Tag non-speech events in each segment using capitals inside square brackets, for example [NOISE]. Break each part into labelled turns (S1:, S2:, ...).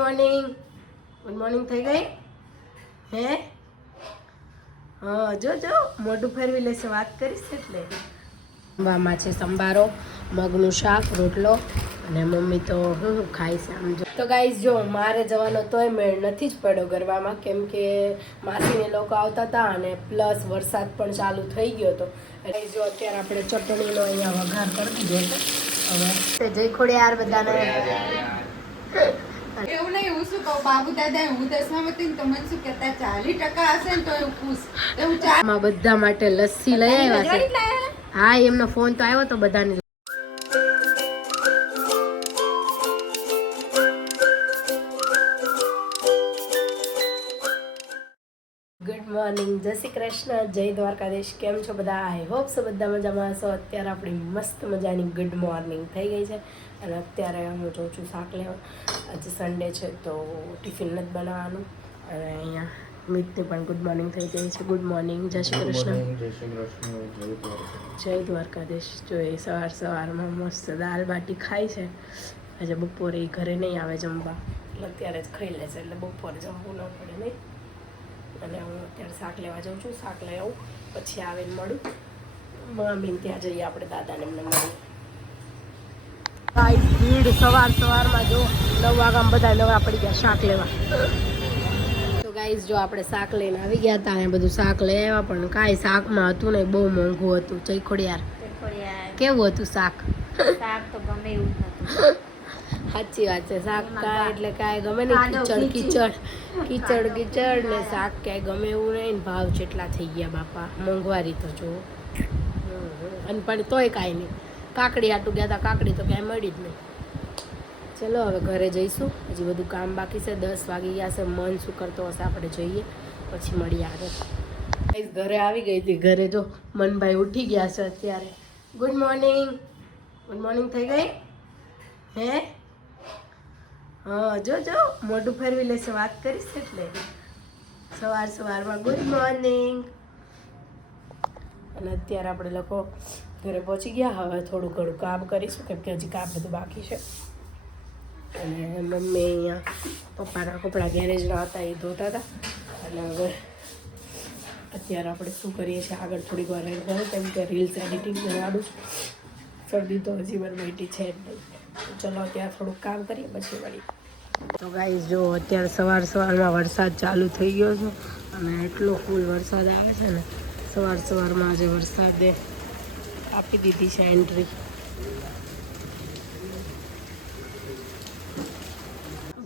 S1: Morning good morning થઈ ગઈ? હે? હા, જો જો, મોઢું ફેરવી લેશે, વાત કરીશ એટલે. વામાં છે સંભારો, મગનું શાક, રોટલો, અને મમ્મી તો હું હું ખાઈશ આમ જો. તો ગાઈઝ જો, મારે જવાનો તોય મેળ નથી જ પડ્યો ગરબામાં, કેમ કે માસીને લોકો આવતા હતા અને પ્લસ વરસાદ પણ ચાલુ થઈ ગયો હતો. એટલે જો, અત્યારે આપણે ચટણીનો અહીંયા વઘાર કરી દીધો હવે જય જય ખોડિયાર બધાને
S2: એવું નહીં હું શું કહું બાબુ દાદા હું દસમા હતી તો મને શું કહેતા ચાલી ટકા હશે ને તો એવું ખુશ. એવું ચાર
S1: આમાં બધા માટે લસ્સી લઈ આવ્યા છે. હા? એમનો ફોન તો આવ્યો તો બધાને ગુડ મોર્નિંગ જય શ્રી કૃષ્ણ. જય દ્વારકાધીશ. કેમ છો બધા? આઈ હોપ સો બધા મજામાં હશો. અત્યારે આપણી મસ્ત મજાની ગુડ મોર્નિંગ થઈ ગઈ છે. અને અત્યારે હું જોઉં છું શાક લેવા. આજે સન્ડે છે તો ટિફિન નથી બનાવવાનું. અને અહીંયા મિતને પણ ગુડ મોર્નિંગ થઈ ગઈ છે. ગુડ મોર્નિંગ જય શ્રી કૃષ્ણ.
S3: જય
S1: દ્વારકાધીશ. જો એ સવાર સવારમાં મસ્ત દાલ બાટી ખાય છે. આજે બપોરે એ ઘરે નહીં આવે જમવા. એટલે અત્યારે જ ખાઈ લેશે એટલે બપોરે જમવું ન પડે નહીં. અને હું અત્યારે શાક લેવા જાઉં છું. શાક લઈ આવું પછી આવીને મળું. મમ્મીને ત્યાં જઈએ આપણે દાદાને એમને મળી ભીડ સવાર સવારમાં જો નવ વાગ્યામાં બધા નવા પડી ગયા શાક લેવા. તો ગાઈઝ જો આપણે શાક લઈને આવી ગયા હતા અને બધું શાક લઈ આવ્યા પણ કાંઈ શાકમાં હતું ને બહુ મોંઘું હતું. ચૈખોડિયાર. કેવું હતું શાક?
S4: શાક તો ગમે એવું
S1: સાચી વાત છે શાક કાંઈ એટલે કાંઈ ગમે નહીં કીચડ કીચડ કીચડ કીચડ ને શાક ક્યાંય ગમે એવું નહીં ને ભાવ જેટલા થઈ ગયા બાપા મોંઘવારી તો જો. અને પણ તોય કાંઈ નહીં. કાકડી આટું ગયા હતા કાકડી તો ક્યાંય મળી જ નહીં. ચલો હવે ઘરે જઈશું. હજી બધું કામ બાકી છે, દસ વાગી ગયા છે, મન શું કરતો હશે આપણે જોઈએ. પછી મળીએ આગળ. ઘરે આવી ગઈ હતી. ઘરે જો મનભાઈ ઉઠી ગયા છે અત્યારે. ગુડ મોર્નિંગ ગુડ મોર્નિંગ થઈ ગઈ? હે? હા, જો જો, મોઢું ફેરવી લેશે, વાત કરીશ એટલે. સવાર સવારમાં ગુડ મોર્નિંગ અને અત્યારે આપણે લોકો ઘરે પહોંચી ગયા. હવે થોડું ઘણું કામ કરીશું, કેમ કે હજી કામ બધું બાકી છે. અને મમ્મી અહીંયા પપ્પાના કપડાં ગેરેજના હતા, એ ધોતા હતા. અને હવે અત્યારે આપણે શું કરીએ છીએ, આગળ થોડીક વાર રહી ગયું કેમ કે રીલ્સ એડિટિંગ કરાડું શરદી તો હજી મને બેઠી છે નહીં. ચલો ત્યાં થોડુંક કામ કરીએ, પછી વળી. તો ગાઈઝ જો અત્યારે સવાર સવારમાં વરસાદ ચાલુ થઈ ગયો છે, અને એટલો ફૂલ વરસાદ આવે છે ને, સવાર સવારમાં આજે વરસાદે આપી દીધી છે એન્ટ્રી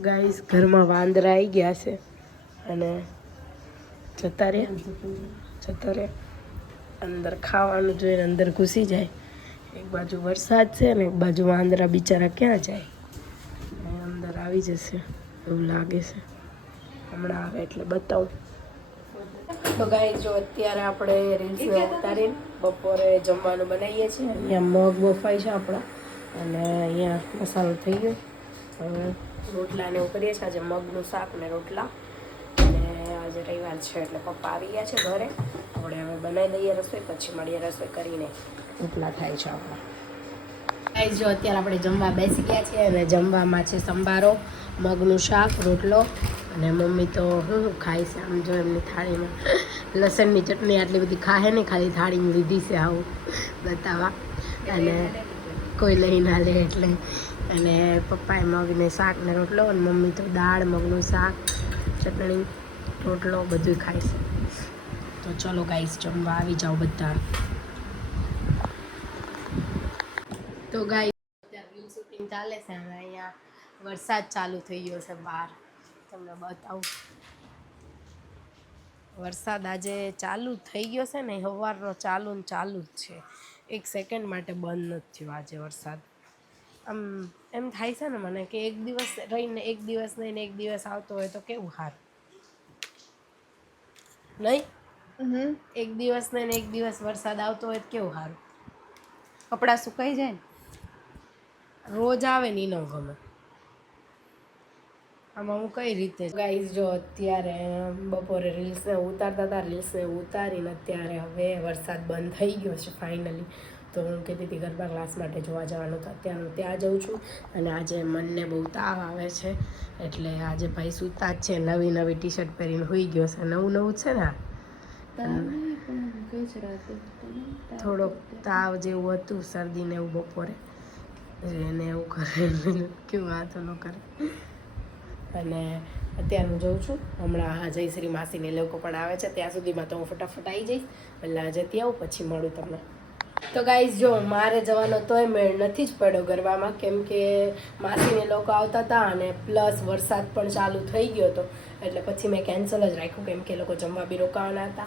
S1: ગાઈસ ઘરમાં વાંદરા આવી ગયા છે અને જતા રહ્યા. જતા રહ્યા. અંદર ખાવાનું જોઈને અંદર ઘૂસી જાય. એક બાજુ વરસાદ છે ને એક બાજુ વાંદરા બિચારા ક્યાં જાય? અને અંદર આવી જશે. એવું લાગે છે. હમણાં આવે એટલે બતાવું. તો ગાઈ જો અત્યારે આપણે રીલ્સ ઉતારીને બપોરે જમવાનું બનાવીએ છીએ. અહીંયા મગ બફાય છે આપણા. અને અહીંયા મસાલો થઈ ગયો. હવે રોટલા ને એવું કરીએ છીએ. આજે મગનું શાક ને રોટલા. અને આજે રવિવાર છે એટલે પપ્પા આવી ગયા છે ઘરે. આપણે હવે બનાવી દઈએ રસોઈ, પછી મળીએ રસોઈ કરીને. રોટલા થાય છે આપણા. ગાઈઝ, જો અત્યારે આપણે જમવા બેસી ગયા છીએ અને જમવામાં છે સંભારો, મગનું શાક, રોટલો અને મમ્મી તો હું ખાઈશ છે આમ જો એમની થાળીમાં. લસણની ચટણી આટલી બધી ખાહે ને ખાલી થાળીમાં લીધી છે આવું બતાવવા. અને કોઈ લઈ ના લે એટલે. અને પપ્પાએ મગને શાક ને રોટલો અને મમ્મી તો દાળ, મગનું શાક, ચટણી, રોટલો બધું છે. તો ચલો ગાઈસ જમવા આવી જાઓ બધા. તો ગાઈ વ્યૂ શૂટિંગ ચાલે છે અને અહીંયા વરસાદ ચાલુ થઈ ગયો છે બહાર. તમને બતાવું. વરસાદ આજે ચાલુ થઈ ગયો છે ને સવારનો ચાલુ ને ચાલુ જ છે. એક સેકન્ડ માટે બંધ નથી થયો આજે વરસાદ. આમ એમ થાય છે ને મને કે એક દિવસ રહીને એક દિવસ નહીં ને એક દિવસ આવતો હોય તો કેવું હાર? નહીં? એક દિવસ નહીં ને એક દિવસ વરસાદ આવતો હોય તો કેવું સારું
S2: કપડાં સુકાઈ જાય ને?
S1: રોજ આવે ને ન ગમે. આમાં હું કઈ રીતે? ગાઈઝ જો અત્યારે બપોરે રીલ્સને ઉતારતા હતા રીલ્સને ઉતારીને અત્યારે હવે વરસાદ બંધ થઈ ગયો છે ફાઇનલી તો હું કહેતી હતી ગરબા ક્લાસ માટે જોવા જવાનું તો અત્યારે હું ત્યાં જઉં છું અને આજે મનને બહુ તાવ આવે છે. એટલે આજે ભાઈ સૂતા જ છે નવી નવી ટી શર્ટ પહેરીને હોઈ ગયો છે. નવું નવું છે ને થોડોક તાવ જેવું હતું શરદીને એવું બપોરે. એને એવું કરે કેવું વાતો ન કરે. અને અત્યારે હું જઉં છું. હમણાં હા જયશ્રી માસીને લોકો પણ આવે છે. ત્યાં સુધીમાં તો હું ફટાફટ આવી જઈશ. પહેલાં જતી આવું, પછી મળું તમને. તો ગાઈઝ જો મારે જવાનો તોય મેળ નથી જ પડ્યો ગરબામાં. કેમ કે માસીને લોકો આવતા હતા અને પ્લસ વરસાદ પણ ચાલુ થઈ ગયો હતો. એટલે પછી મેં કેન્સલ જ રાખ્યું, કેમ કે લોકો જમવા બી રોકાવાના હતા.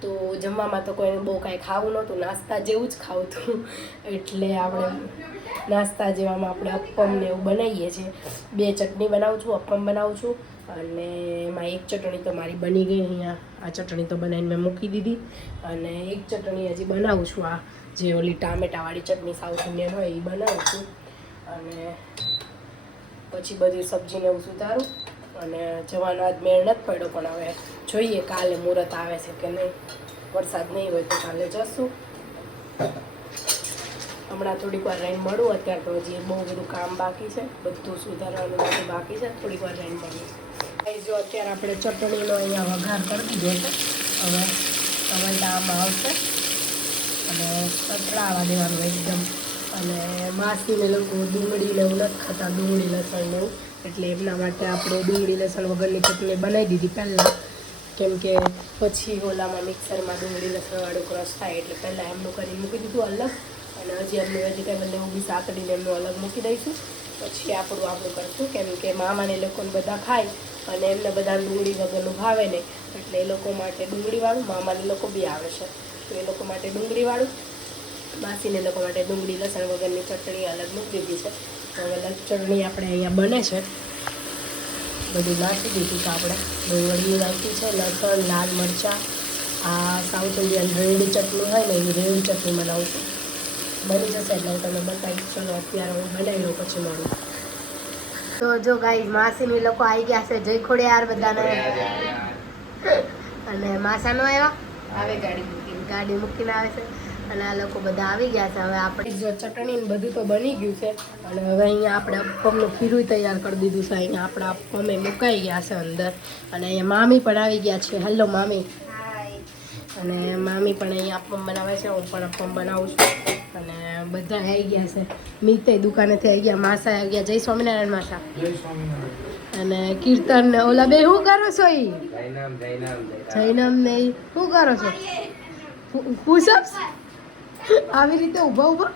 S1: તો જમવામાં તો કોઈને બહુ કાંઈ ખાવું નહોતું. નાસ્તા જેવું જ ખાવું હતું એટલે આપણે નાસ્તા જેવામાં આપણે અપ્પમ એવું બનાવીએ છીએ. બે ચટણી બનાવું છું, અપ્પમ બનાવું છું અને એમાં એક ચટણી તો મારી બની ગઈ અહીંયા. આ ચટણી તો બનાવીને મેં મૂકી દીધી અને એક ચટણી હજી બનાવું છું આ જે ઓલી ટામેટાવાળી ચટણી સાઉથ ઇન્ડિયન હોય એ બનાવું છું. અને પછી બધી સબ્જીને એવું સુધારું અને જવાનો આજ મેળ નથી પડ્યો, પણ હવે જોઈએ કાલે મુહૂર્ત આવે છે કે નહીં. વરસાદ નહીં હોય તો કાલે જશું. હમણાં થોડીક વાર રહીને મળું અત્યારે તો હજી બહુ બધું કામ બાકી છે, બધું સુધારવાનું બધું બાકી છે, થોડીક વાર રહીને મળું જો અત્યારે આપણે ચટણીનો અહીંયા વઘાર કરી દીધો છે, હવે ટમેટામાં આવશે, અને સતરાવા દેવાનું એકદમ, અને માસીને લોકો ડુંગળીને એવું નથી ખાતા, ડુંગળી, લસણ ને એવું, એટલે એમના માટે આપણે ડુંગળી, લસણ વગરની ચટણી બનાવી દીધી પહેલાં. કેમ કે પછી ઓલામાં મિક્સરમાં ડુંગળી લસણવાળું ક્રશ થાય, એટલે પહેલાં એમનું કરી મૂકી દીધું અલગ અને હજી એમનું વેજીટેબલ ને એવું બી સાતડીને એમનું અલગ મૂકી દઈશું. પછી આપણું આપણું કરશું, કેમ કે મામાને લોકોને બધા ખાય અને એમને બધા ડુંગળી વગરનું ભાવે નહીં. એટલે એ લોકો માટે ડુંગળીવાળું, મામાને લોકો બી આવે છે. તો એ લોકો માટે ડુંગળીવાળું, માસીને લોકો માટે ડુંગળી, લસણ વગરની ચટણી અલગ મૂકી દીધી છે. તો હવે લગ ચટણી આપણે અહીંયા બને છે. બધું નાખી દીધું છે આપણે. ડુંગળી નાખી છે, લસણ, લાલ મરચાં, આ સાઉથ ઇન્ડિયન રેડ ચટણી હોય ને એ રેડ ચટણી બનાવું છું બની જશે એટલે હું તમને બતાવીશ. ચલો અત્યારે હું બનાવી લઉં પછી મારું. તો જો ગાઈ માસીની લોકો આવી ગયા છે જય ખોડિયાર બધાને અને માસા નો આવ્યા?
S2: આવે ગાડી મૂકીને.
S1: ગાડી મૂકીને આવે છે. અને આ લોકો બધા આવી ગયા છે. હવે આપણે જો ચટણી ને બધું તો બની ગયું છે. અને હવે અહીંયા આપણે અપ્પમનું ખીરું તૈયાર કરી દીધું છે. અહીંયા આપણા અપ્પમે મુકાઈ ગયા છે અંદર. અને અહીંયા મામી પણ આવી ગયા છે. હેલો મામી. અને મામી પણ અહીંયા અપ્પમ બનાવે છે. હું પણ અપ્પમ બનાવું છું. અને બધા આવી ગયા છે. મિતે દુકાનેથી આવી ગયા માસા આવી ગયા જય સ્વામિનારાયણ માસા.
S3: જય
S1: અને કીર્તન ને ઓલા બે શું કરો છો
S3: જયનામ
S1: જૈનમ ને શું કરો છો? પુશઅપ્સ આવી રીતે ઊભા ઊભા?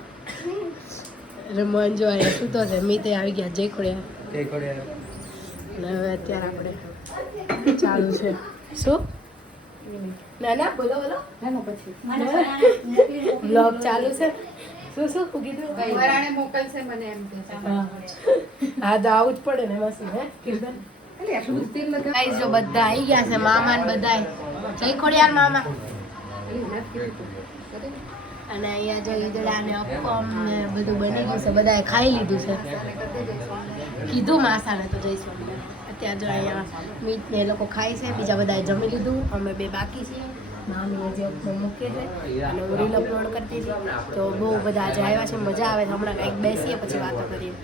S1: રમણ જો શું તો છે મિતે આવી ગયા જય ખોડ્યા અને હવે અત્યારે આપણે ચાલુ છે. શું? ના ના બોલો. બોલો બ્લોગ ચાલુ છે. શું શું? કીધું?
S2: વરાણે મોકલશે મને એમ કે
S1: હા. તો આવું જ પડે ને એમાં હે? કીર્તન? ગાઈસ જો બધા આવી ગયા છે મામા ને બધા જય ખોડિયાર મામા. અને અહીંયા જો ઈદડા ને અપમ ને બધું બની ગયું છે બધાએ ખાઈ લીધું છે. કીધું માસાને તો જય અત્યારે જો અહીંયા મીટ ને એ લોકો ખાય છે. બીજા બધાએ જમી લીધું. અમે બે બાકી છીએ. મામીએ જે અપમ મૂકે છે અને હું રીલ અપલોડ કરતી હતી. તો બહુ બધા આજે આવ્યા છે. મજા આવે છે. હમણાં કંઈક બેસીએ પછી વાતો કરીએ.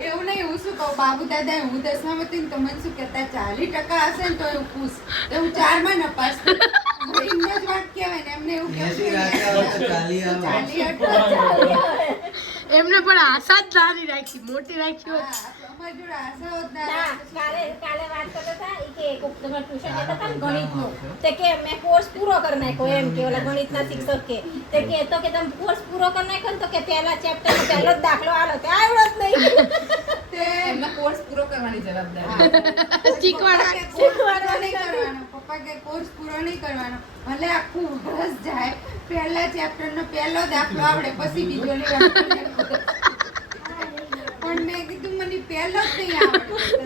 S2: એવું નહીં હું શું કહું? બાબુ દાદા હું દસમા હતી ને તો મને શું કહેતા ચાલીસ ટકા હશે ને તો એવું ખુશ તો હું ચારમાં નપાસ એમને જ વાત કહેવાય ને એમને એવું કહેવું ચાલી
S1: એમને પણ આશા જ નાની રાખી મોટી રાખી હોત
S2: અમારી જોડે આશા હોત ના
S5: ના, કાલે કાલે વાત કરતા હતા કે ટ્યુશન જતા હતા તે કે મેં કોર્સ પૂરો કરી નાખ્યો. એમ કે ઓલા ગણિતના શિક્ષક કે. તે કે તો કે તમે કોર્સ પૂરો કરી નાખ્યો તો કે પહેલા ચેપ્ટર પહેલો જ દાખલો આલો. તે આવડો જ નહીં.
S2: તે એમનો કોર્સ પૂરો કરવાની જવાબદારી.
S1: શીખવાડા
S2: પૂરો નહીં કરવાનો. પપ્પા કે કોર્સ પૂરો નહીં કરવાનો. ભલે આખું વર્ષ જાય. પહેલા ચેપ્ટર નો પહેલો દાખલો આવડે પછી બીજો લેવાનો પણ મેં કીધું મને પહેલો જ નહીં આવડે.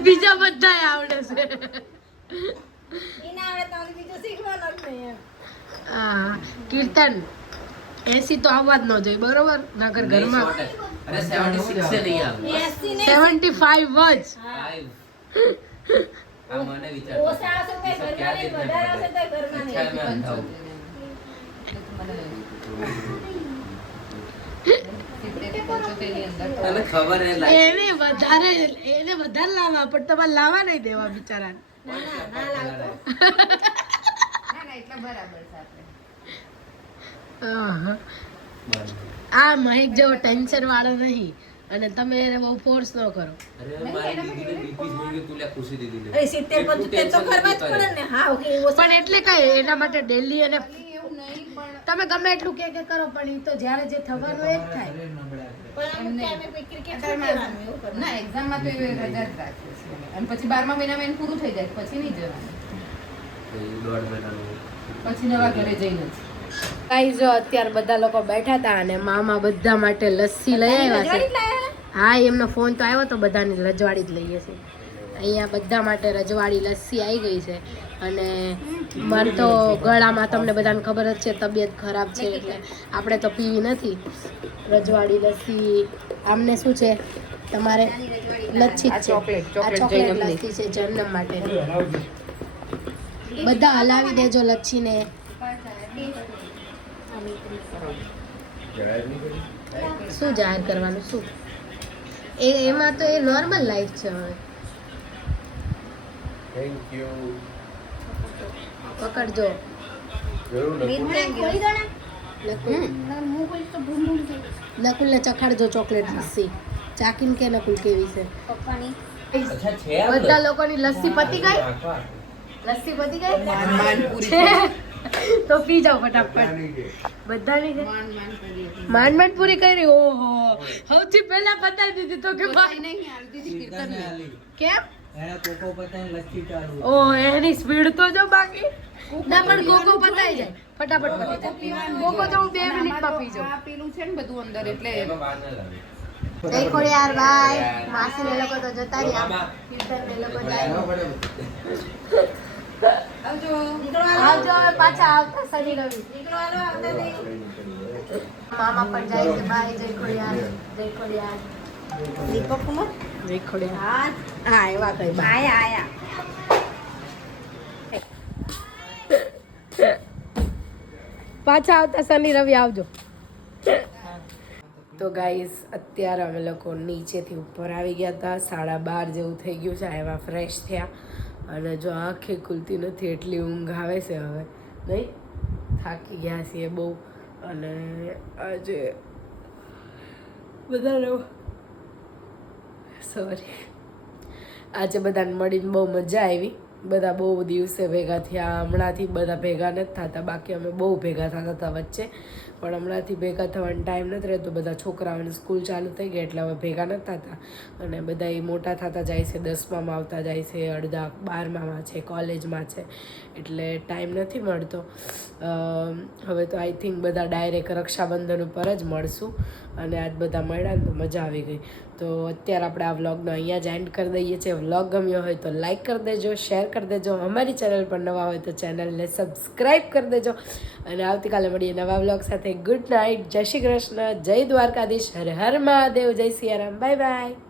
S1: બીજા બધા આવડે છે.
S5: એના ના આવડે તો બીજો શીખવાનો જ નહીં એમ.
S1: હા. કીર્તન. એસી તો આવવા જ ન જોઈએ બરોબર? નગર ઘરમાં
S6: અરે 76 છે નહીં આવે.
S5: એસી ને
S1: સેવન્ટી ફાઈવ જ. એને વધારે એને વધારે લાવવા પણ તમારે લાવવા નહીં દેવા બિચારાને.
S2: ના ના [LAUGHS] એટલા બરાબર છે આપણે.
S6: બરાબર.
S1: આ મહેક જેવો ટેન્શન વાળો નહીં. અને તમે એને બહુ ફોર્સ ન કરો. પણ એટલે કઈ એના માટે ડેલી અને
S2: એવું નહીં
S1: તમે ગમે એટલું કે કે કરો પણ એ તો જ્યારે જે થવાનું એ જ થાય.
S2: ના એક્ઝામમાં તો એ રજા જ રાખીએ છીએ અને પછી બારમા મહિનામાં એને પૂરું થઈ જાય પછી નહીં જવાનું. પછી નવા ઘરે જઈને જ.
S1: કાઈ જો અત્યારે બધા લોકો બેઠા હતા અને મામા બધા માટે લસ્સી લઈ આવ્યા છે. હા એમનો ફોન તો આવ્યો તો બધાની રજવાડી જ લઈએ છીએ. અહીંયા બધા માટે રજવાડી લસ્સી આવી ગઈ છે. અને મારે તો ગળામાં તમને બધાને ખબર જ છે તબિયત ખરાબ છે એટલે આપણે તો પીવી નથી. રજવાડી લસ્સી આમને શું છે? તમારે લચ્છી જ છે.
S2: ચોકલેટ,
S1: આ
S2: ચોકલેટ
S1: ચોકલેટ લસ્સી છે જન્મ માટે. બધા હલાવી દેજો લચ્છીને. શું જાહેર કરવાનું? શું? એ એમાં તો એ નોર્મલ લાઈફ છે હવે.
S3: થેન્ક યુ
S1: પકડજો. નકુલ નકુલને ચખાડજો ચોકલેટ લસ્સી. ચાકીને કે નકુલ કેવી છે.
S6: બધા લોકો ની
S1: બધા લોકોની લસ્સી પતી ગઈ? લસ્સી પતી ગઈ? [LAUGHS]
S2: માંડ માંડ પૂરી
S1: છે?
S2: કરી.
S1: તો પી જાઓ ફટાફટ.
S3: બધાની છે.
S1: બધાની છે?
S2: માંડ માંડ કરીએ છીએ.
S1: માંડ માંડ પૂરી કરી? ઓહો. સૌથી પહેલા પતાવી દીધી તો કે
S2: પોતાય નહીં હાલતી હતી કીર્તનની.
S1: કેમ?
S3: એને કોકો પતાઈને લસ્સી ચાલુ
S1: ઓ એની સ્પીડ તો જો બાકી. ના પણ કોકો પતાઈ જાય. ફટાફટ પતી જાય. કોકો તો હું બે મિનિટમાં પી જાઉં.
S2: આ પેલું છે ને બધું અંદર એટલે
S6: એમાં વાર ના લાગે.
S1: જય ખોડિયાર બાય માસી ને લોકો તો જતા રહ્યા. કીર્તન ને લોકો જાય.
S2: આવજો.
S1: આવજો પાછા આવતા શનિ રવિ. મામા પણ જાય છે બાય જય ખોડિયાર જય ખોડિયાર.
S5: દીપક કુમાર
S1: જય ખોડિયાર.
S5: હા.
S1: હા એવા કઈ
S5: આયા આયા.
S1: પાછા આવતા શનિ રવિ આવજો. તો ગાઈઝ અત્યારે અમે લોકો નીચેથી ઉપર આવી ગયા હતા. સાડા બાર જેવું થઈ ગયું છે. આવ્યા ફ્રેશ થયા. અને જો આંખે ખુલતી નથી એટલી ઊંઘ આવે છે હવે, નહીં? થાકી ગયા છીએ બહુ. અને આજે બધાને સોરી આજે બધાને મળીને બહુ મજા આવી. બધા બહુ દિવસે ભેગા થયા. હમણાંથી બધા ભેગા નથી થતા. બાકી અમે બહુ ભેગા થતા હતા વચ્ચે. પણ હમણાંથી ભેગા થવાનો ટાઈમ નથી રહેતો. બધા છોકરાઓની સ્કૂલ ચાલુ થઈ ગઈ એટલે હવે ભેગા નથી થતા. અને બધા એ મોટા થતા જાય છે. દસમામાં આવતા જાય છે. અડધા બારમામાં છે. કોલેજમાં છે. એટલે ટાઈમ નથી મળતો. હવે તો આઈ થિંક બધા ડાયરેક્ટ રક્ષાબંધન ઉપર જ મળશું. અને આજ બધા મળ્યા ને તો મજા આવી ગઈ. તો અત્યારે આપણે આ વ્લોગનો અહીંયા જ એન્ડ કરી દઈએ છીએ. વ્લોગ ગમ્યો હોય તો લાઈક કરી દેજો શેર કરી દેજો. અમારી ચેનલ પર નવા હોય તો ચેનલને સબસ્ક્રાઈબ કરી દેજો. અને આવતીકાલે મળીએ નવા વ્લોગ સાથે. ગુડ નાઇટ જય શ્રી કૃષ્ણ. જય દ્વારકાધીશ. હર હર મહાદેવ. જય સિયારામ. Bye bye